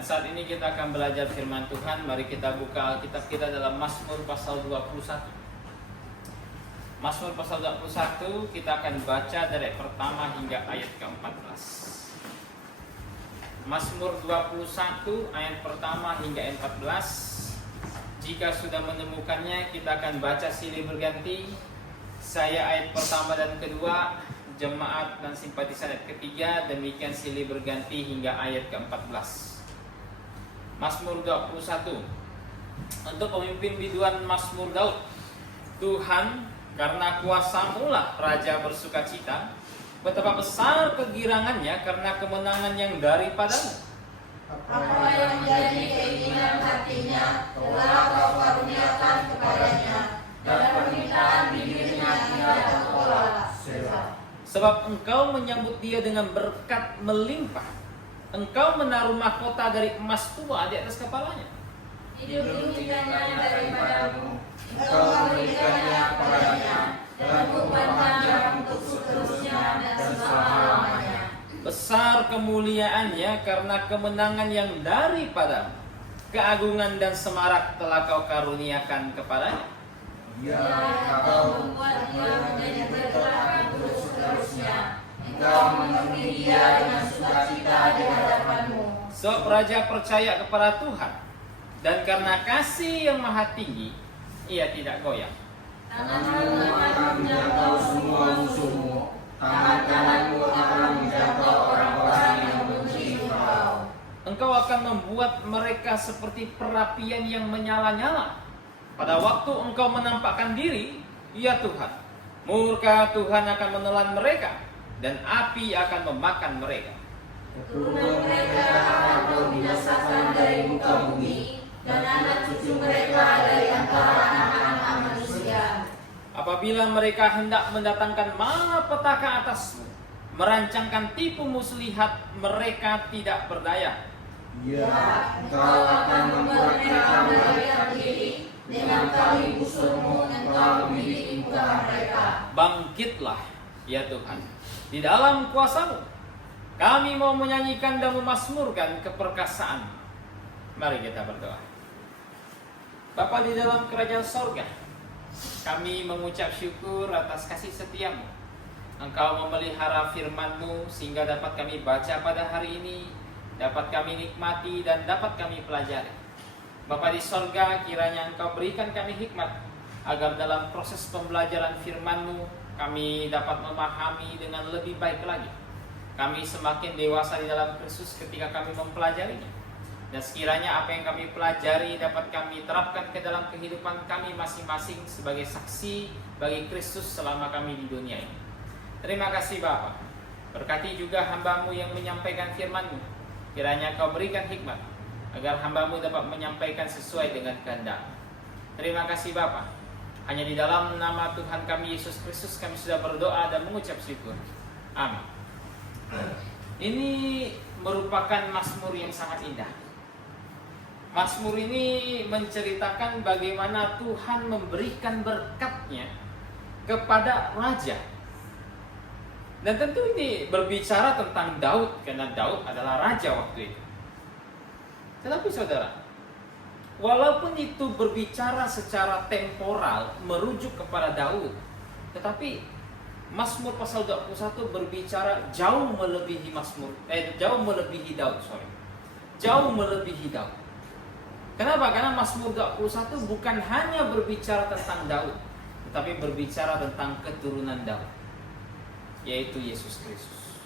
Dan saat ini kita akan belajar firman Tuhan. Mari kita buka Alkitab kita dalam Mazmur pasal 21. Mazmur pasal 21 kita akan baca dari ayat pertama hingga ayat ke-14. Mazmur 21 ayat pertama hingga ayat 14. Jika sudah menemukannya, kita akan baca silih berganti. Saya ayat pertama dan kedua, jemaat dan simpatisan ayat ketiga, demikian silih berganti hingga ayat ke-14. Mazmur 21. Untuk pemimpin biduan Mazmur Daud. Tuhan, karena kuasa-Mu lah Raja bersukacita. Betapa besar kegirangannya karena kemenangan yang daripadamu. Apa yang menjadi keinginan hatinya telah Kau karuniakan kepadanya, dan permintaan bibirnya tidak tertolak. Sebab Engkau menyambut dia dengan berkat melimpah. Engkau menaruh mahkota dari emas tua di atas kepalanya. Hidup impiannya daripadamu, Engkau memberikannya kepadanya, dan hukumannya untuk seterusnya dan selama-lamanya. Besar kemuliaannya karena kemenangan yang daripadamu. Keagungan dan semarak telah Kau karuniakan kepadanya. Ya, Engkau membuat dia menjadi bergerak untuk seterusnya. Engkau memenuhi dia dengan sukacita di hadapan-Mu. Sebab Raja percaya kepada Tuhan, dan karena kasih yang maha tinggi, ia tidak goyah. Tangan-Mu akan menjangkau semua musuh-Mu. Tangan kananmu akan menjangkau orang-orang yang membenci Engkau. Engkau akan membuat mereka seperti perapian yang menyala-nyala. Pada waktu Engkau menampakkan diri, ya Tuhan, murka Tuhan akan menelan mereka, dan api akan memakan mereka. Keturunan mereka akan Kau binasakan dari muka bumi, dan anak cucu mereka dari antara anak-anak manusia. Apabila mereka hendak mendatangkan malapetaka atasmu, merancangkan tipu muslihat, mereka tidak berdaya. Ya, Engkau akan membuat mereka melarikan diri. Dengan tali busur-Mu Engkau membidik muka mereka. Bangkitlah, ya Tuhan, di dalam kuasa-Mu. Kami mau menyanyikan dan memasmurkan keperkasaan. Mari kita berdoa. Bapa di dalam kerajaan sorga, kami mengucap syukur atas kasih setia-Mu. Engkau memelihara firman-Mu sehingga dapat kami baca pada hari ini, dapat kami nikmati dan dapat kami pelajari. Bapa di sorga, kiranya Engkau berikan kami hikmat, agar dalam proses pembelajaran firman-Mu, kami dapat memahami dengan lebih baik lagi. Kami semakin dewasa di dalam Kristus ketika kami mempelajarinya. Dan sekiranya apa yang kami pelajari dapat kami terapkan ke dalam kehidupan kami masing-masing sebagai saksi bagi Kristus selama kami di dunia ini. Terima kasih Bapa. Berkati juga hamba-Mu yang menyampaikan firman-Mu. Kiranya Kau berikan hikmat, agar hamba-Mu dapat menyampaikan sesuai dengan kehendak. Terima kasih Bapa. Hanya di dalam nama Tuhan kami Yesus Kristus kami sudah berdoa dan mengucap syukur. Amin. Ini merupakan mazmur yang sangat indah. Mazmur ini menceritakan bagaimana Tuhan memberikan berkat-Nya kepada raja. Dan tentu ini berbicara tentang Daud, karena Daud adalah raja waktu itu. Tetapi saudara, walaupun itu berbicara secara temporal merujuk kepada Daud, tetapi Mazmur pasal 21 berbicara jauh melebihi Daud. Jauh melebihi Daud. Kenapa? Karena Mazmur 21 bukan hanya berbicara tentang Daud, tetapi berbicara tentang keturunan Daud, yaitu Yesus Kristus.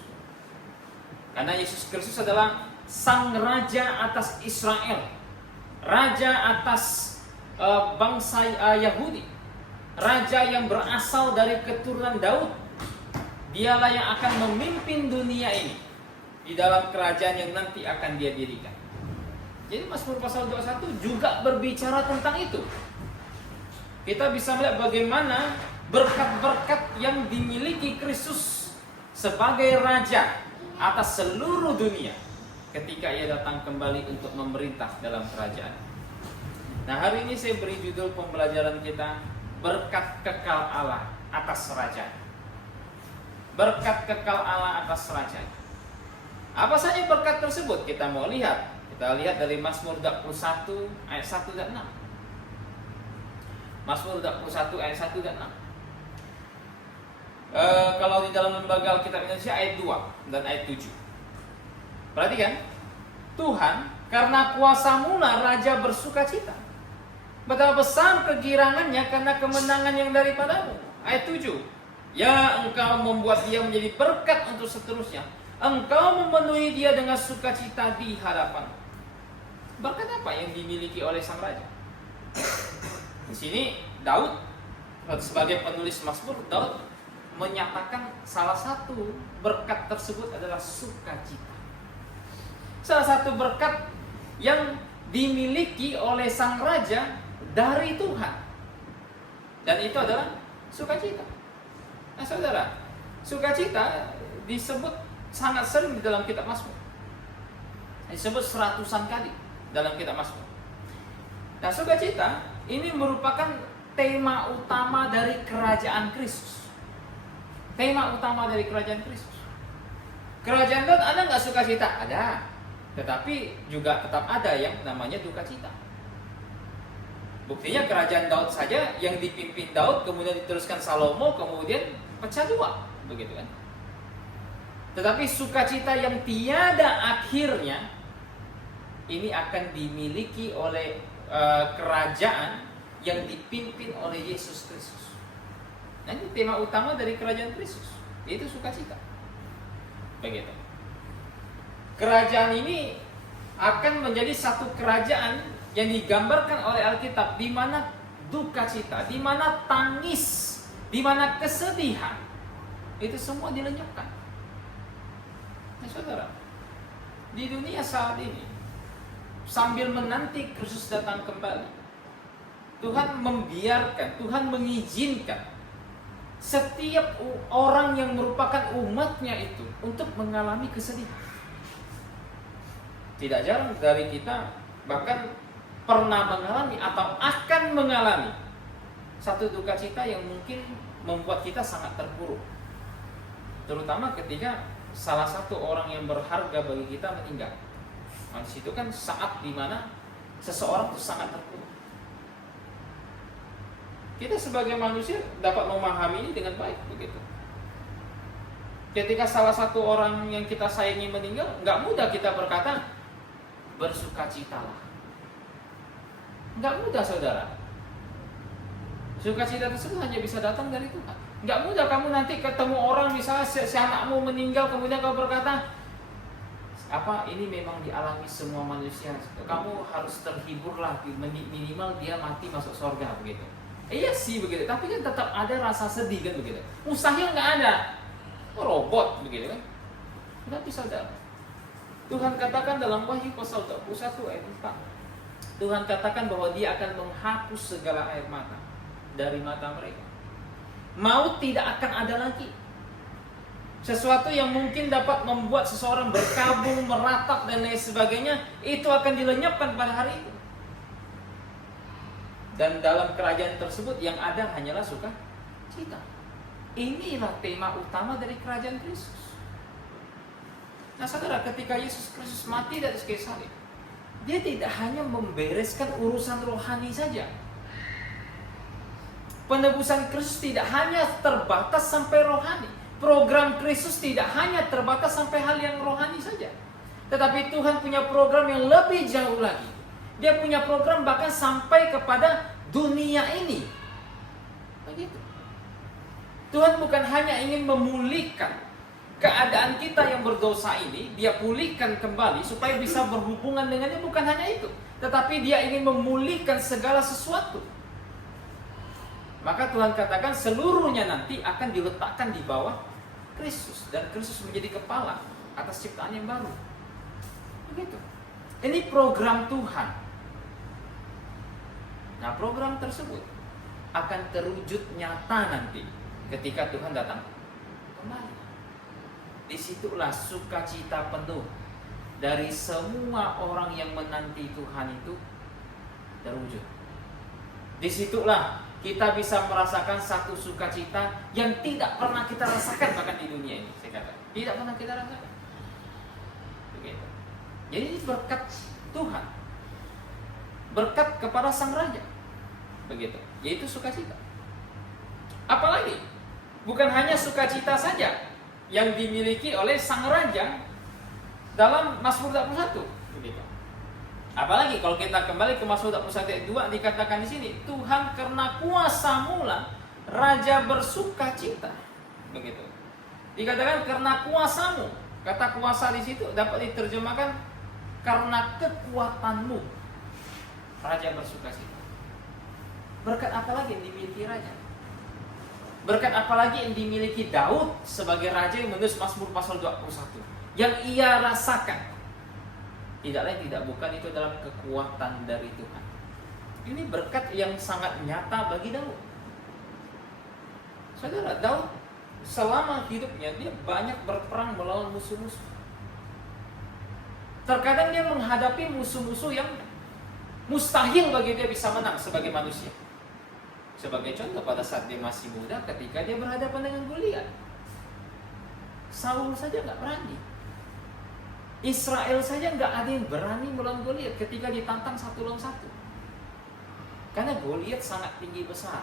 Karena Yesus Kristus adalah Sang Raja atas Israel, Raja atas bangsa Yahudi, Raja yang berasal dari keturunan Daud. Dialah yang akan memimpin dunia ini di dalam kerajaan yang nanti akan Dia dirikan. Jadi Mazmur pasal 21 juga berbicara tentang itu. Kita bisa melihat bagaimana berkat-berkat yang dimiliki Kristus sebagai Raja atas seluruh dunia ketika Ia datang kembali untuk memerintah dalam kerajaan. Nah, hari ini saya beri judul pembelajaran kita, berkat kekal Allah atas raja. Berkat kekal Allah atas raja. Apa saja berkat tersebut? Kita mau lihat. Kita lihat dari Mazmur 21 ayat 1 dan 6. Mazmur 21 ayat 1 dan 6. Kalau di dalam lembaga Alkitab Indonesia ayat 2 dan ayat 7. Perhatikan, Tuhan, karena kuasa-Mu lah raja bersuka cita. Betapa besar kegirangannya karena kemenangan yang daripada-Mu. Ayat 7. Ya, Engkau membuat dia menjadi berkat untuk seterusnya. Engkau memenuhi dia dengan sukacita di hadapan. Berkat apa yang dimiliki oleh sang raja? Di sini Daud sebagai penulis Mazmur, Daud menyatakan salah satu berkat tersebut adalah sukacita. Salah satu berkat yang dimiliki oleh sang raja dari Tuhan, dan itu adalah sukacita. Nah saudara, sukacita disebut sangat sering di dalam kitab Mazmur. Disebut 100-an kali dalam kitab Mazmur. Nah sukacita ini merupakan tema utama dari kerajaan Kristus. Tema utama dari kerajaan Kristus. Kerajaan Daud ada nggak sukacita? Ada. Tetapi juga tetap ada yang namanya duka cita. Buktinya kerajaan Daud saja yang dipimpin Daud, kemudian diteruskan Salomo, kemudian pecah dua, begitu kan? Tetapi sukacita yang tiada akhirnya ini akan dimiliki oleh kerajaan yang dipimpin oleh Yesus Kristus. Nah, ini tema utama dari kerajaan Kristus, yaitu sukacita. Begitu. Kerajaan ini akan menjadi satu kerajaan yang digambarkan oleh Alkitab, di mana duka cita, di mana tangis, di mana kesedihan, itu semua dilenyapkan. Nah, saudara, di dunia saat ini, sambil menanti Kristus datang kembali, Tuhan membiarkan, Tuhan mengizinkan setiap orang yang merupakan umatnya itu untuk mengalami kesedihan. Tidak jarang dari kita bahkan pernah mengalami atau akan mengalami satu duka cita yang mungkin membuat kita sangat terpuruk. Terutama ketika salah satu orang yang berharga bagi kita meninggal. Nah, di situ kan saat dimana seseorang itu sangat terpuruk. Kita sebagai manusia dapat memahami ini dengan baik, begitu. Ketika salah satu orang yang kita sayangi meninggal, nggak mudah kita berkata bersukacitalah. Nggak mudah, saudara. Sukacita tersebut hanya bisa datang dari Tuhan. Nggak mudah kamu nanti ketemu orang, misalnya si anakmu meninggal, kemudian kau berkata, apa ini memang dialami semua manusia. Kamu harus terhiburlah, minimal dia mati masuk surga, begitu. Iya sih begitu, tapi kan tetap ada rasa sedih kan begitu. Mustahil nggak ada, robot begitu kan. Tapi saudara, Tuhan katakan dalam Wahyu pasal 21 ayat 4, Tuhan katakan bahwa Dia akan menghapus segala air mata dari mata mereka. Maut tidak akan ada lagi. Sesuatu yang mungkin dapat membuat seseorang berkabung, meratap dan lain sebagainya, itu akan dilenyapkan pada hari itu. Dan dalam kerajaan tersebut yang ada hanyalah sukacita. Inilah tema utama dari kerajaan Kristus. Nah saudara, ketika Yesus Kristus mati dari kayu salib, Dia tidak hanya membereskan urusan rohani saja. Penebusan Kristus tidak hanya terbatas sampai rohani. Program Kristus tidak hanya terbatas sampai hal yang rohani saja. Tetapi Tuhan punya program yang lebih jauh lagi. Dia punya program bahkan sampai kepada dunia ini. Begitu. Tuhan bukan hanya ingin memulihkan keadaan kita yang berdosa ini, Dia pulihkan kembali supaya bisa berhubungan dengannya, bukan hanya itu. Tetapi Dia ingin memulihkan segala sesuatu. Maka Tuhan katakan seluruhnya nanti akan diletakkan di bawah Kristus. Dan Kristus menjadi kepala atas ciptaan yang baru. Begitu. Ini program Tuhan. Nah program tersebut akan terwujud nyata nanti ketika Tuhan datang kembali. Disitulah sukacita penuh dari semua orang yang menanti Tuhan itu terwujud. Disitulah kita bisa merasakan satu sukacita yang tidak pernah kita rasakan bahkan di dunia ini. Saya kata, tidak pernah kita rasakan. Begitu. Jadi ini berkat Tuhan, berkat kepada sang raja, begitu, yaitu sukacita. Apalagi bukan hanya sukacita saja yang dimiliki oleh sang raja dalam Mazmur 21, begitu. Apalagi kalau kita kembali ke Mazmur 21 ayat 2, dikatakan di sini, Tuhan karena kuasa-Mu lah raja bersukacita, begitu. Dikatakan karena kuasa-Mu. Kata kuasa di situ dapat diterjemahkan karena kekuatan-Mu raja bersukacita. Berkat apa lagi yang dimiliki raja? Berkat apa lagi yang dimiliki Daud sebagai raja yang menulis Mazmur pasal 21? Yang ia rasakan tidak lain tidak bukan itu dalam kekuatan dari Tuhan. Ini berkat yang sangat nyata bagi Daud. Saudara, Daud selama hidupnya dia banyak berperang melawan musuh-musuh. Terkadang dia menghadapi musuh-musuh yang mustahil bagi dia bisa menang sebagai manusia. Sebagai contoh, pada saat dia masih muda, ketika dia berhadapan dengan Goliat, Saul saja nggak berani. Israel saja nggak ada yang berani melawan Goliat ketika ditantang 1 lawan 1. Karena Goliat sangat tinggi besar.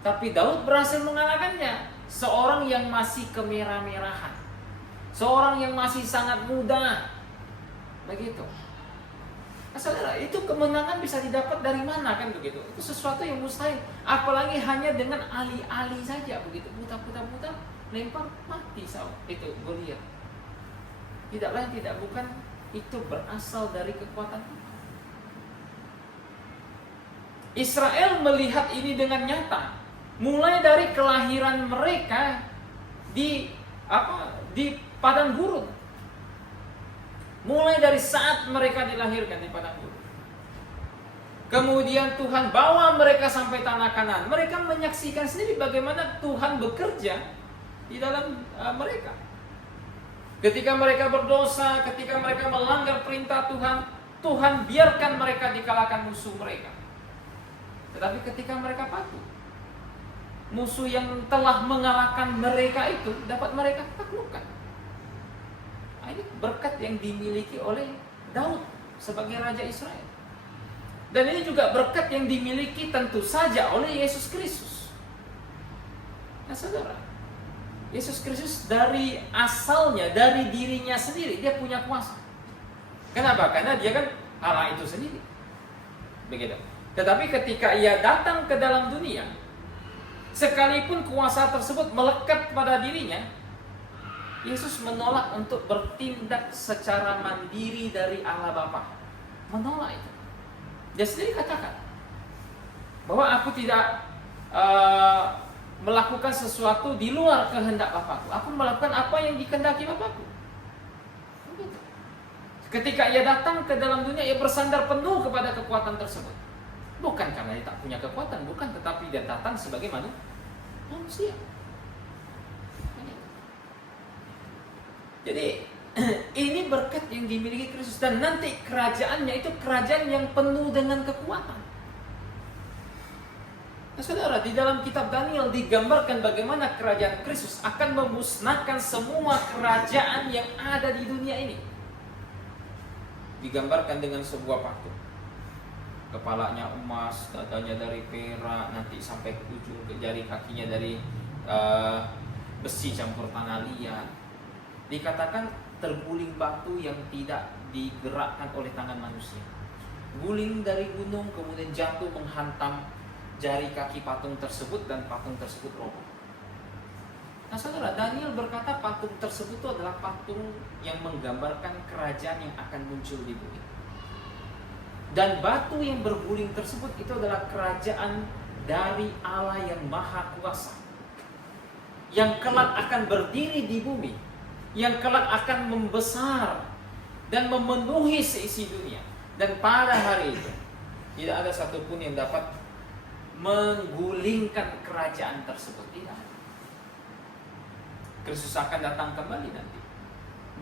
Tapi Daud berhasil mengalahkannya. Seorang yang masih kemerah-merahan, seorang yang masih sangat muda, begitu. Nah, saudara, itu kemenangan bisa didapat dari mana kan begitu? Itu sesuatu yang mustahil. Apalagi hanya dengan alih-alih saja begitu, buta-buta lempar mati Saul itu Goliat. Tidak lain tidak bukan itu berasal dari kekuatan Tuhan. Israel melihat ini dengan nyata, mulai dari kelahiran mereka di padang gurun. Mulai dari saat mereka dilahirkan di padang gurun. Kemudian Tuhan bawa mereka sampai tanah Kanaan. Mereka menyaksikan sendiri bagaimana Tuhan bekerja di dalam mereka. Ketika mereka berdosa, ketika mereka melanggar perintah Tuhan, Tuhan biarkan mereka dikalahkan musuh mereka. Tetapi ketika mereka patuh, musuh yang telah mengalahkan mereka itu dapat mereka taklukkan. Nah, ini berkat yang dimiliki oleh Daud sebagai Raja Israel. Dan ini juga berkat yang dimiliki tentu saja oleh Yesus Kristus. Nah, saudara, Yesus Kristus dari asalnya, dari dirinya sendiri, dia punya kuasa. Kenapa? Karena dia kan Allah itu sendiri. Begitu. Tetapi ketika ia datang ke dalam dunia, sekalipun kuasa tersebut melekat pada dirinya, Yesus menolak untuk bertindak secara mandiri dari Allah Bapa. Menolak itu. Dia sendiri katakan bahwa aku tidak melakukan sesuatu di luar kehendak Bapakku. Aku melakukan apa yang dikehendaki Bapakku. Ketika ia datang ke dalam dunia, ia bersandar penuh kepada kekuatan tersebut. Bukan karena dia tak punya kekuatan, bukan, tetapi dia datang sebagai manusia. Jadi ini berkat yang dimiliki Kristus, dan nanti kerajaannya itu kerajaan yang penuh dengan kekuatan. Nah, saudara, di dalam kitab Daniel digambarkan bagaimana kerajaan Kristus akan memusnahkan semua kerajaan yang ada di dunia ini. Digambarkan dengan sebuah patung. Kepalanya emas, dadanya dari perak, nanti sampai ke ujung ke jari kakinya dari besi campur tanah liat. Dikatakan terguling batu yang tidak digerakkan oleh tangan manusia. Guling dari gunung, kemudian jatuh menghantam jari kaki patung tersebut, dan patung tersebut roboh. Nah, saudara, Daniel berkata patung tersebut itu adalah patung yang menggambarkan kerajaan yang akan muncul di bumi. Dan batu yang berguling tersebut itu adalah kerajaan dari Allah yang Maha Kuasa, yang kelak akan berdiri di bumi, yang kelak akan membesar dan memenuhi seisi dunia. Dan pada hari itu tidak ada satupun yang dapat menggulingkan kerajaan tersebut. Tidak. Kristus akan datang kembali nanti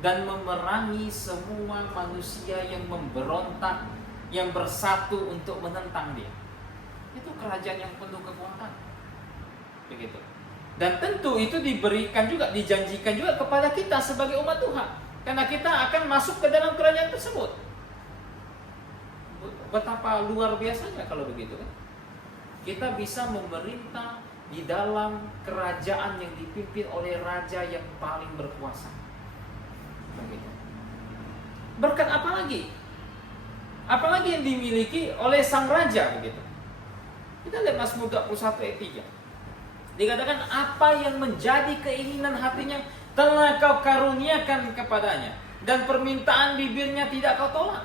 dan memerangi semua manusia yang memberontak, yang bersatu untuk menentang dia. Itu kerajaan yang penuh kekuatan. Begitu. Dan tentu itu diberikan juga, dijanjikan juga kepada kita sebagai umat Tuhan. Karena kita akan masuk ke dalam kerajaan tersebut. Betapa luar biasanya kalau begitu kan. Kita bisa memerintah di dalam kerajaan yang dipimpin oleh raja yang paling berkuasa. Begitu. Berkat apa lagi? Apalagi yang dimiliki oleh sang raja begitu. Kita lihat Mazmur 21 ayat 3. Dikatakan apa yang menjadi keinginan hatinya telah kau karuniakan kepadanya, dan permintaan bibirnya tidak kau tolak.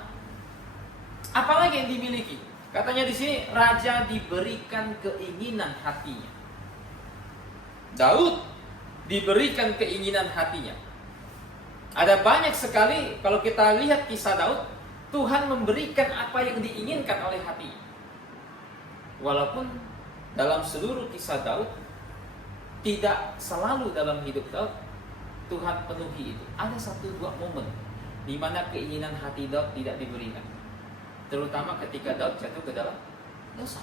Apalagi yang dimiliki? Katanya di sini raja diberikan keinginan hatinya. Daud diberikan keinginan hatinya. Ada banyak sekali kalau kita lihat kisah Daud, Tuhan memberikan apa yang diinginkan oleh hatinya. Walaupun dalam seluruh kisah Daud, tidak selalu dalam hidup Daud Tuhan penuhi itu. Ada 1-2 momen di mana keinginan hati Daud tidak diberikan. Terutama ketika Daud jatuh ke dalam dosa.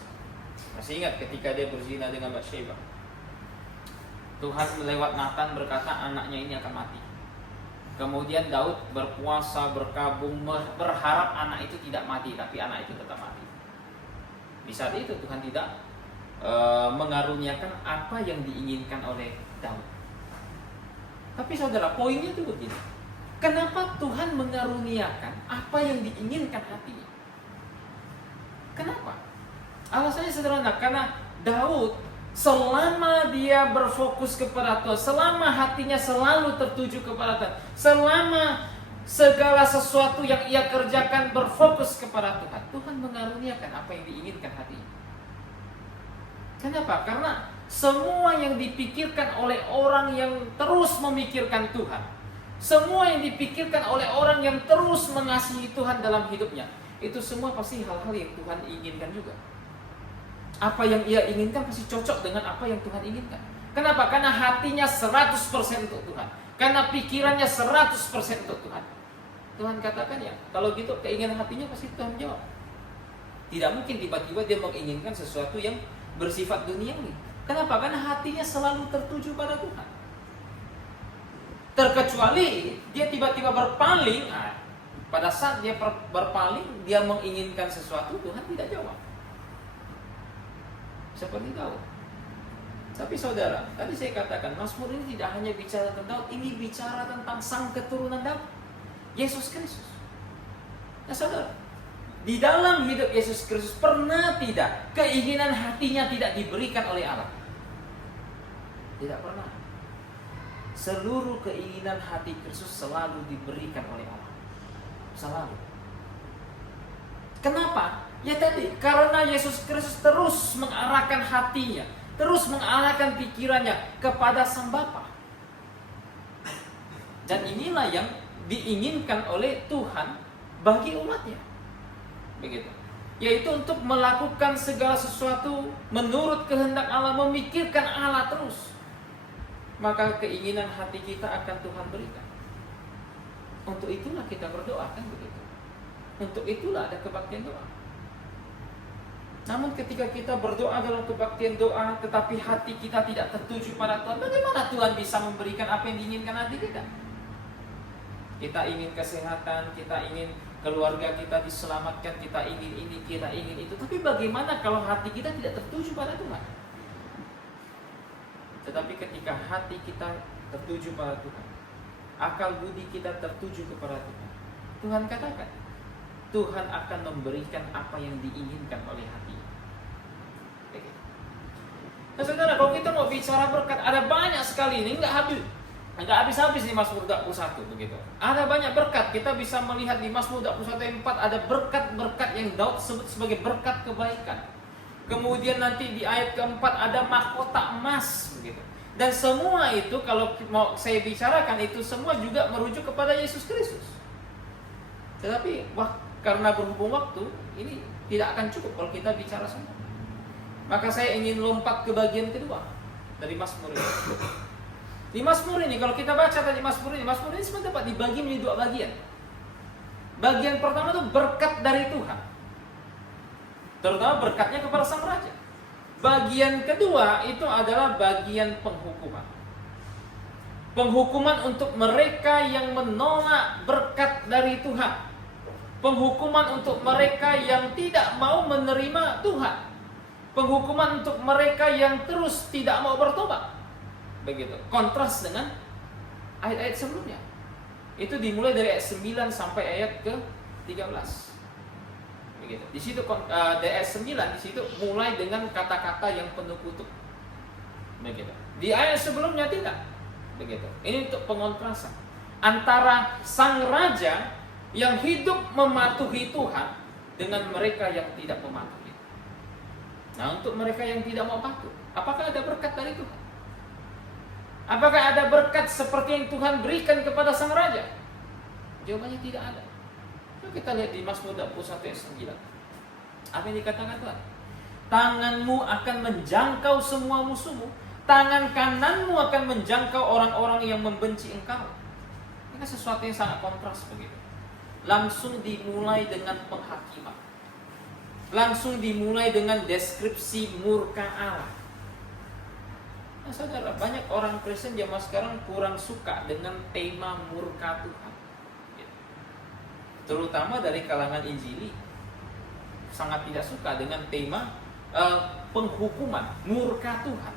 Masih ingat ketika dia berzina dengan Batsheba? Tuhan lewat Nathan berkata anaknya ini akan mati. Kemudian Daud berpuasa, berkabung, berharap anak itu tidak mati, tapi anak itu tetap mati. Di saat itu Tuhan tidak mengaruniakan apa yang diinginkan oleh Daud. Tapi saudara, poinnya itu begini. Kenapa Tuhan mengaruniakan apa yang diinginkan hatinya? Kenapa? Alasannya sederhana, karena Daud selama dia berfokus kepada Tuhan, selama hatinya selalu tertuju kepada Tuhan, selama segala sesuatu yang ia kerjakan berfokus kepada Tuhan, Tuhan mengaruniakan apa yang diinginkan hatinya. Kenapa? Karena semua yang dipikirkan oleh orang yang terus memikirkan Tuhan, semua yang dipikirkan oleh orang yang terus mengasihi Tuhan dalam hidupnya, itu semua pasti hal-hal yang Tuhan inginkan juga. Apa yang ia inginkan pasti cocok dengan apa yang Tuhan inginkan. Kenapa? Karena hatinya 100% untuk Tuhan. Karena pikirannya 100% untuk Tuhan. Tuhan katakan ya, kalau gitu keinginan hatinya pasti Tuhan jawab. Tidak mungkin tiba-tiba dia menginginkan sesuatu yang bersifat duniawi. Kenapa? Karena hatinya selalu tertuju pada Tuhan. Terkecuali dia tiba-tiba berpaling, pada saat dia berpaling, dia menginginkan sesuatu, Tuhan tidak jawab. Seperti Daud. Tapi saudara, tadi saya katakan Mazmur ini tidak hanya bicara tentang Daud, ini bicara tentang sang keturunan Daud, Yesus Kristus. Nah saudara, di dalam hidup Yesus Kristus pernah tidak keinginan hatinya tidak diberikan oleh Allah? Tidak pernah. Seluruh keinginan hati Kristus selalu diberikan oleh Allah. Selalu. Kenapa? Ya tadi, karena Yesus Kristus terus mengarahkan hatinya, terus mengarahkan pikirannya kepada Sang Bapa. Dan inilah yang diinginkan oleh Tuhan bagi umatnya. Begitu. Yaitu untuk melakukan segala sesuatu menurut kehendak Allah, memikirkan Allah terus. Maka keinginan hati kita akan Tuhan berikan. Untuk itulah kita berdoa, kan begitu. Untuk itulah ada kebaktian doa. Namun ketika kita berdoa dalam kebaktian doa, tetapi hati kita tidak tertuju pada Tuhan, bagaimana Tuhan bisa memberikan apa yang diinginkan hati kita? Kita ingin kesehatan, kita ingin keluarga kita diselamatkan, kita ingin ini, kita ingin itu. Tapi bagaimana kalau hati kita tidak tertuju pada Tuhan? Tetapi ketika hati kita tertuju pada Tuhan, akal budi kita tertuju kepada Tuhan, Tuhan katakan, Tuhan akan memberikan apa yang diinginkan oleh hati. Nah saudara, kalau kita mau bicara berkat, ada banyak sekali ini, nggak habis-habis di Mazmur 21 begitu. Ada banyak berkat, kita bisa melihat di Mazmur 21 4 ada berkat-berkat yang Daud sebut sebagai berkat kebaikan. Kemudian nanti di ayat keempat ada mahkota emas begitu. Dan semua itu kalau mau saya bicarakan itu semua juga merujuk kepada Yesus Kristus. Tetapi karena berhubung waktu ini tidak akan cukup kalau kita bicara semua. Maka saya ingin lompat ke bagian kedua dari Mazmur ini. Di Mazmur ini kalau kita baca tadi Mazmur ini sebenarnya dapat dibagi menjadi 2 bagian. Bagian pertama itu berkat dari Tuhan. Terutama berkatnya kepada sang raja. Bagian kedua itu adalah bagian penghukuman. Penghukuman untuk mereka yang menolak berkat dari Tuhan. Penghukuman untuk mereka yang tidak mau menerima Tuhan. Penghukuman untuk mereka yang terus tidak mau bertobat. Begitu. Kontras dengan ayat-ayat sebelumnya. Itu dimulai dari ayat 9 sampai ayat ke-13. Begitu. Di situ di ayat 9 di situ mulai dengan kata-kata yang penuh kutuk. Begitu. Di ayat sebelumnya tidak. Begitu. Ini untuk pengontrasan antara sang raja yang hidup mematuhi Tuhan dengan mereka yang tidak mematuhi. Nah, untuk mereka yang tidak mau patuh, apakah ada berkat dari Tuhan? Apakah ada berkat seperti yang Tuhan berikan kepada sang raja? Jawabannya tidak ada. Yuk kita lihat di Mazmur 21 ayat 9. Apa yang dikatakan Tuhan? Tanganmu akan menjangkau semua musuhmu, tangan kananmu akan menjangkau orang-orang yang membenci engkau. Ini sesuatu yang sangat kontras begitu. Langsung dimulai dengan penghakiman. Langsung dimulai dengan deskripsi murka Allah. Nah, saudara, banyak orang Kristen zaman sekarang kurang suka dengan tema murka Tuhan. Terutama dari kalangan Injili. Sangat tidak suka dengan tema penghukuman, murka Tuhan.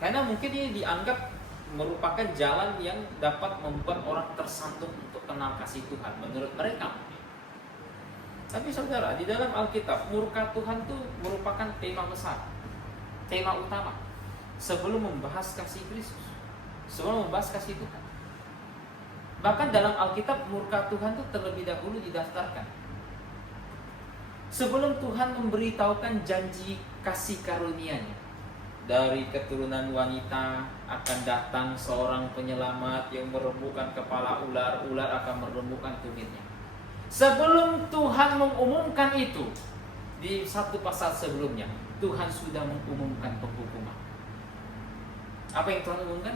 Karena mungkin ini dianggap merupakan jalan yang dapat membuat orang tersandung untuk kenal kasih Tuhan menurut mereka. Tapi saudara, di dalam Alkitab, murka Tuhan itu merupakan tema besar, tema utama sebelum membahas kasih Kristus, sebelum membahas kasih Tuhan. Bahkan dalam Alkitab, murka Tuhan itu terlebih dahulu didaftarkan sebelum Tuhan memberitahukan janji kasih karunia-Nya. Dari keturunan wanita akan datang seorang penyelamat yang merembukan kepala ular, ular akan merembukan tumitnya. Sebelum Tuhan mengumumkan itu, di satu pasal sebelumnya, Tuhan sudah mengumumkan penghukuman. Apa yang Tuhan umumkan?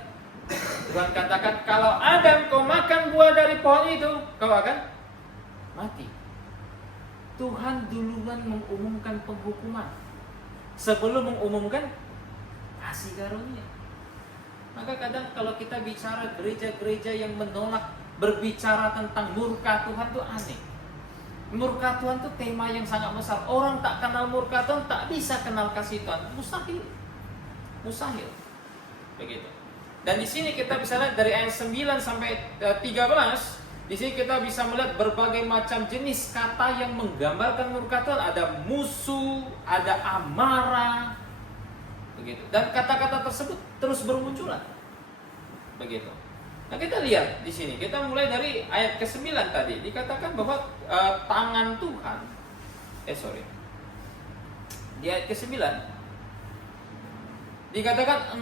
Tuhan katakan, kalau Adam kau makan buah dari pohon itu, kau akan mati. Tuhan duluan mengumumkan penghukuman sebelum mengumumkan kasih karunia. Maka kadang kalau kita bicara gereja-gereja yang menolak berbicara tentang murka Tuhan itu aneh. Murka Tuhan itu tema yang sangat besar. Orang tak kenal murka Tuhan tak bisa kenal kasih Tuhan. Mustahil. Mustahil. Begitu. Dan di sini kita bisa lihat dari ayat 9 sampai 13. Di sini kita bisa melihat berbagai macam jenis kata yang menggambarkan murka Tuhan. Ada musuh, ada amarah, begitu. Dan kata-kata tersebut terus bermunculan. Begitu. Nah, kita lihat di sini. Kita mulai dari ayat ke-9 tadi. Dikatakan bahwa tangan Tuhan di ayat ke-9 dikatakan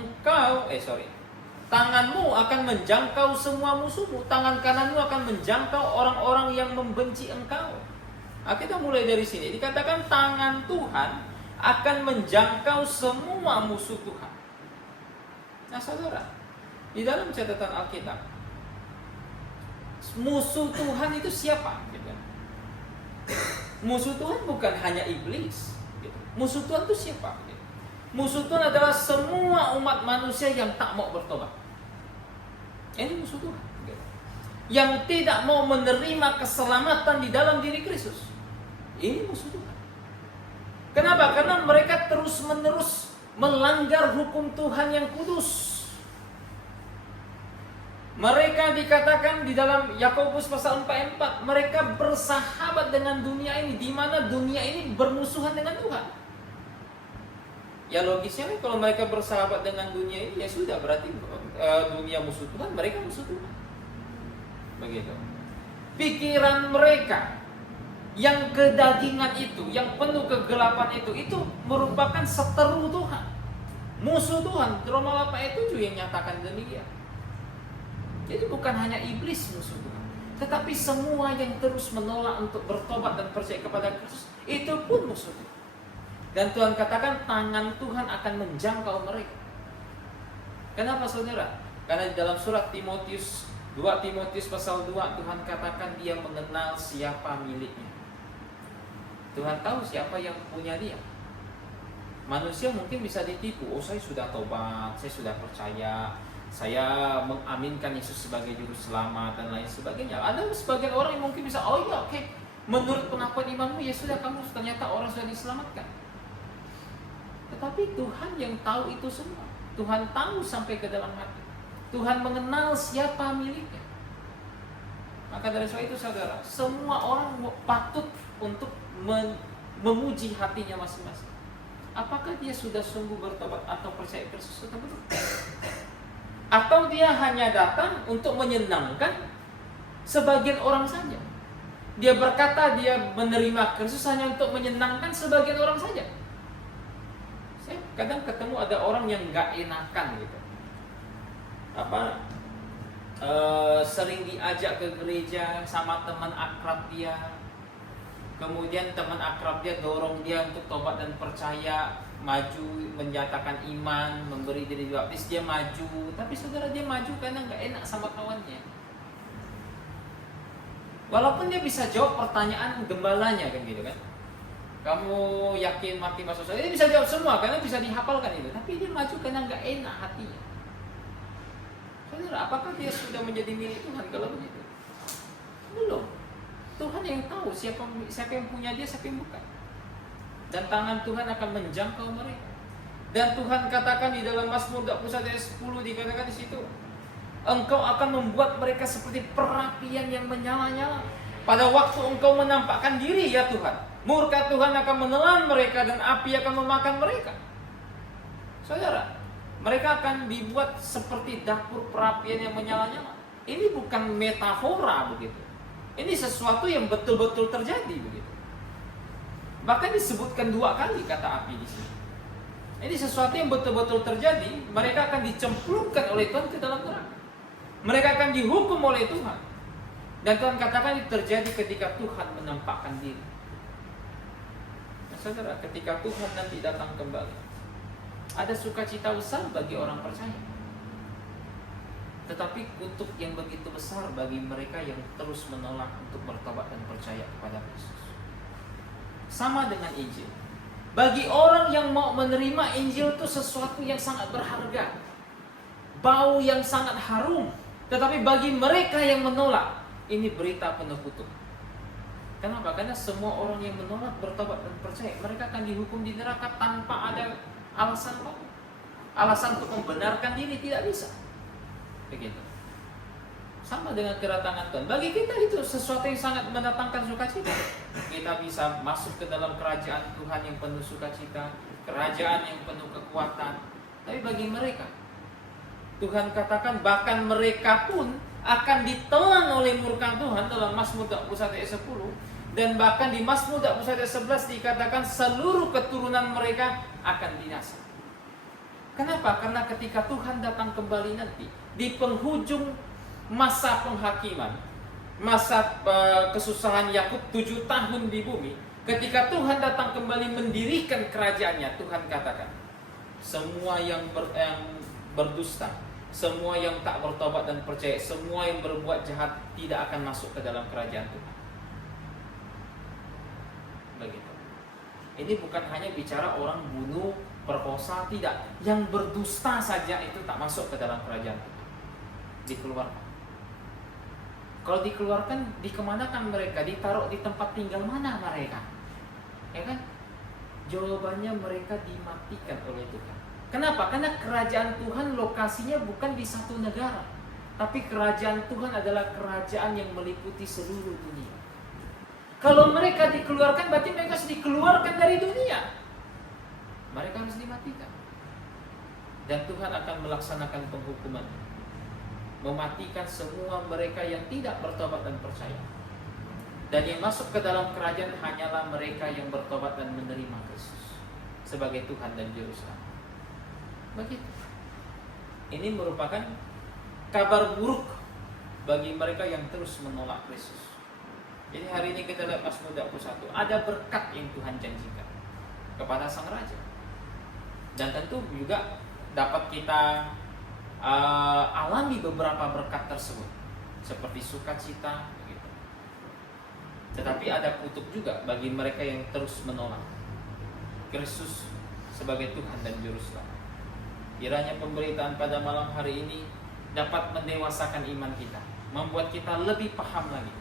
tanganmu akan menjangkau semua musuhmu, tangan kananmu akan menjangkau orang-orang yang membenci engkau. Nah, kita mulai dari sini. Dikatakan tangan Tuhan akan menjangkau semua musuh Tuhan. Nah, saudara, di dalam catatan Alkitab, musuh Tuhan itu siapa? Musuh Tuhan bukan hanya iblis. Musuh Tuhan itu siapa? Musuh Tuhan adalah semua umat manusia yang tak mau bertobat. Ini musuh Tuhan. Yang tidak mau menerima keselamatan di dalam diri Kristus. Ini musuh Tuhan. Kenapa? Karena mereka terus-menerus melanggar hukum Tuhan yang kudus. Mereka dikatakan di dalam Yakobus pasal 4:4, mereka bersahabat dengan dunia ini, di mana dunia ini bermusuhan dengan Tuhan. Ya logisnya kalau mereka bersahabat dengan dunia ini, ya sudah, berarti dunia musuh Tuhan, mereka musuh Tuhan. Begitu. Pikiran mereka yang kedagingan itu, yang penuh kegelapan itu merupakan seteru Tuhan, musuh Tuhan. Roma 8 ayat 7 yang nyatakan demikian. Jadi bukan hanya iblis musuh Tuhan, tetapi semua yang terus menolak untuk bertobat dan percaya kepada Kristus, itu pun musuh Tuhan. Dan Tuhan katakan tangan Tuhan akan menjangkau mereka. Kenapa saudara? Karena di dalam surat 2 Timotius pasal 2, Tuhan katakan dia mengenal siapa miliknya. Tuhan tahu siapa yang punya dia. Manusia mungkin bisa ditipu. Oh, saya sudah tobat, saya sudah percaya, saya mengaminkan Yesus sebagai juru selamat dan lain sebagainya. Ada sebagian orang yang mungkin bisa, oh iya oke, menurut pengakuan imanmu ya sudah, kamu ternyata orang sudah diselamatkan. Tetapi Tuhan yang tahu itu semua. Tuhan tahu sampai ke dalam hati. Tuhan mengenal siapa miliknya. Maka dari sebab itu saudara, semua orang patut untuk memuji hatinya masing-masing. Apakah dia sudah sungguh bertobat atau percaya Kristus atau belum? Atau dia hanya datang untuk menyenangkan sebagian orang saja? Dia berkata dia menerima Kristus hanya untuk menyenangkan sebagian orang saja. Saya kadang ketemu ada orang yang nggak enakan gitu. Sering diajak ke gereja sama teman akrab dia. Kemudian teman akrab dia dorong dia untuk tobat dan percaya, maju, menyatakan iman, memberi diri dibaptis, dia maju. Tapi saudara, dia maju karena nggak enak sama kawannya. Walaupun dia bisa jawab pertanyaan gembalanya kan gitu kan. Kamu yakin mati masuk surga? Dia bisa jawab semua karena bisa dihafalkan itu. Tapi dia maju karena nggak enak hatinya. Saudara, apakah dia sudah menjadi milik Tuhan kalau begitu? Belum. Tuhan yang tahu siapa yang punya dia, siapa yang bukan. Dan tangan Tuhan akan menjangkau mereka. Dan Tuhan katakan di dalam Mazmur 21 ayat 10 dikatakan di situ, Engkau akan membuat mereka seperti perapian yang menyala-nyala. Pada waktu Engkau menampakkan diri ya Tuhan, murka Tuhan akan menelan mereka dan api akan memakan mereka. Saudara, mereka akan dibuat seperti dapur perapian yang menyala-nyala. Ini bukan metafora begitu. Ini sesuatu yang betul-betul terjadi begitu. Bahkan disebutkan 2 kali kata api di sini. Ini sesuatu yang betul-betul terjadi. Mereka akan dicemplungkan oleh Tuhan ke dalam neraka. Mereka akan dihukum oleh Tuhan. Dan Tuhan katakan itu terjadi ketika Tuhan menampakkan diri. Nah, saudara, ketika Tuhan nanti datang kembali, ada sukacita besar bagi orang percaya. Tetapi kutuk yang begitu besar bagi mereka yang terus menolak untuk bertobat dan percaya kepada Kristus. Sama dengan Injil. Bagi orang yang mau menerima Injil itu sesuatu yang sangat berharga, bau yang sangat harum. Tetapi bagi mereka yang menolak, ini berita penuh kutuk. Kenapa? Karena semua orang yang menolak bertobat dan percaya, mereka akan dihukum di neraka tanpa ada alasan apapun. Alasan untuk membenarkan diri tidak bisa. Begitu. Sama dengan kedatangan Tuhan. Bagi kita itu sesuatu yang sangat mendatangkan sukacita. Kita bisa masuk ke dalam kerajaan Tuhan yang penuh sukacita, kerajaan yang penuh kekuatan. Tapi bagi mereka, Tuhan katakan bahkan mereka pun akan ditelan oleh murka Tuhan dalam Mazmur 21 ayat 10. Dan bahkan di Mazmur 21 ayat 11 dikatakan seluruh keturunan mereka akan binasa. Kenapa? Karena ketika Tuhan datang kembali nanti, di penghujung masa penghakiman, masa kesusahan Yakub 7 tahun di bumi, ketika Tuhan datang kembali mendirikan kerajaannya, Tuhan katakan, semua yang berdusta, semua yang tak bertobat dan percaya, semua yang berbuat jahat tidak akan masuk ke dalam kerajaan Tuhan. Begitu. Ini bukan hanya bicara orang bunuh, perkosa, tidak. Yang berdusta saja itu tak masuk ke dalam kerajaan Tuhan. Dikeluarkan. Kalau dikeluarkan, dikemanakan mereka? Ditaruh di tempat tinggal mana mereka? Ya kan? Jawabannya mereka dimatikan oleh Tuhan. Kenapa? Karena kerajaan Tuhan lokasinya bukan di satu negara, tapi kerajaan Tuhan adalah kerajaan yang meliputi seluruh dunia. Kalau mereka dikeluarkan, berarti mereka harus dikeluarkan dari dunia. Mereka harus dimatikan. Dan Tuhan akan melaksanakan penghukuman, mematikan semua mereka yang tidak bertobat dan percaya. Dan yang masuk ke dalam kerajaan hanyalah mereka yang bertobat dan menerima Kristus sebagai Tuhan dan Juru Selamat. Begitu. Ini merupakan kabar buruk bagi mereka yang terus menolak Kristus. Jadi hari ini kita lihat Mazmur 21, ada berkat yang Tuhan janjikan kepada Sang Raja. Dan tentu juga dapat kita alami beberapa berkat tersebut, seperti sukacita begitu. Tetapi ada kutuk juga bagi mereka yang terus menolak Kristus sebagai Tuhan dan Juru Selamat. Kiranya pemberitaan pada malam hari ini dapat mendewasakan iman kita, membuat kita lebih paham lagi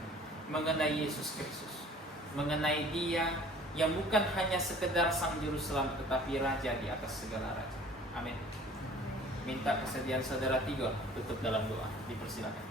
mengenai Yesus Kristus, mengenai Dia yang bukan hanya sekedar Sang Juru Selamat, tetapi Raja di atas segala raja. Amin. Minta kesediaan saudara Tigor tutup dalam doa. Dipersilakan.